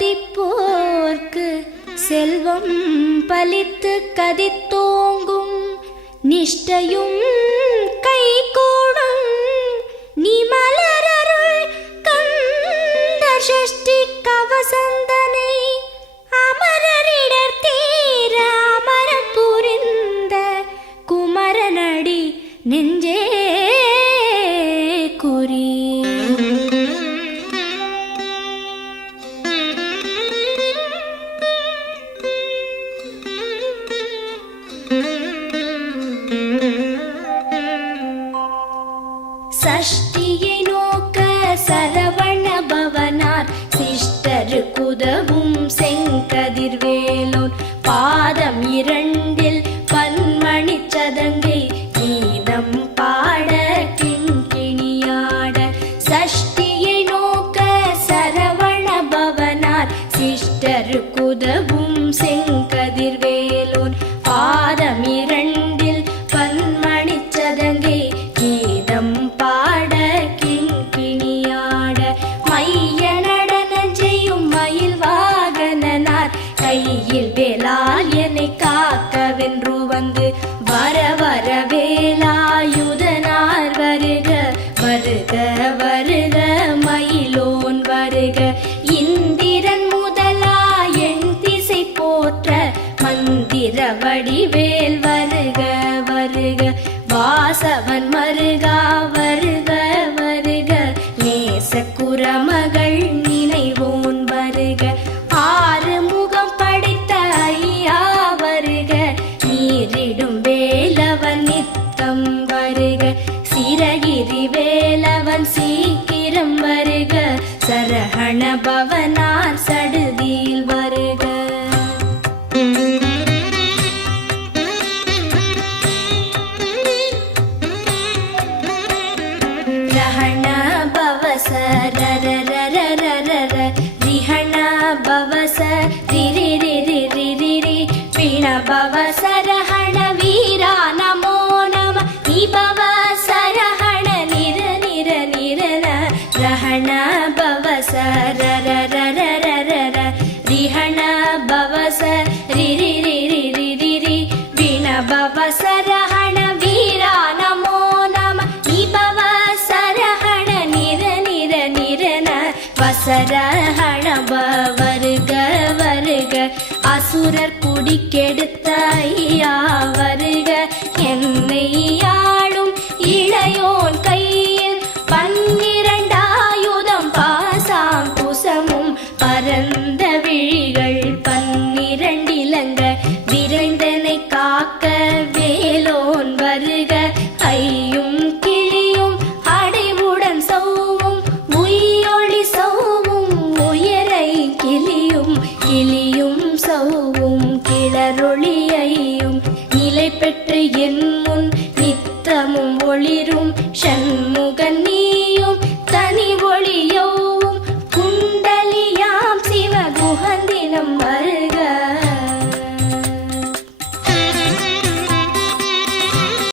மதிப்போர்க்கு செல்வம் பலித்து கதித்தோங்கும் நிஷ்டையும் கைகூடும் நீ மலரருள் கந்த சஷ்டி கவசந்தனை அமரரிடர் தீர அமரம் புரிந்த குமரனடி நெஞ்சே குறி. சஷ்டியை நோக்க சரவண பவனார் சிஷ்டரு குதவும் செங்கதிர்வேலோன் பாதம் இரண்டில் பன்மணி சதங்கை கீதம் பாட கிண்கிணியாட. சஷ்டியை நோக்க சரவண பவனார் சிஷ்டரு குதவும் செங்கதிர்வேலோன் பாதம் இரண்டில் பன்மணி சதங்கை கீதம் பாட கிண்கிணியாட. மைய நடன செய்யும் மயில் வாகனனார் கையில் வேலால் என்னை காக்கவென்று வந்து வர வர வேலாயுதனார் வருக வருக வருக மயிலோன் வருக. இந்திரன் முதலா என் திசை போற்ற மந்திர வடிவேல் வருக வருக. வாசவன் மருகா வருக வருக நேச குரமகள் நினைவோன் வருக. ஆறு முகம் படைத்த ஐயா வருக நீரிடும் வேலவன் நித்தம் வருக. சிரகிரி வேலவன் சீக்கிரம் வருக சரஹண பவனார் சடுதியில் வருக. ரஹண பவச ரரரரரரர ரிஹண பவச ரிரிரிரிரிரிரி பிண பவச ரஹண வீரா நமோ நம நிபவ சரஹண நிர நிர நிரன. ரஹண பவச ரரரரரரர ரிஹண பவச ரிரிரிரிரிரிரி பிண பவச ரஹண வீரா நமோ நம நிபவ சரஹண நிர நிர நிரன. வசரஹண வருக வருக அசுரர் குடிக்கெடுத்த ஐயா வருக. என்னை ஆளும் இளையோன் கையில் பன்னிரண்டாயுதம் பாசாம் குசமும் பரந்த விழிகள் பன்னிரண்டிலங்க விரைந்தனை காக்க வேலோன் வருக. ஐயும் கிளியும் அடைவுடன் சௌவும் உயிரொளி சௌவும் உயரை கிளியும் கிளியும் சௌவும் கிளரொளியையும் நிலை பெற்று என் முன் நித்தமும் ஒளிரும் ஷண்முகன்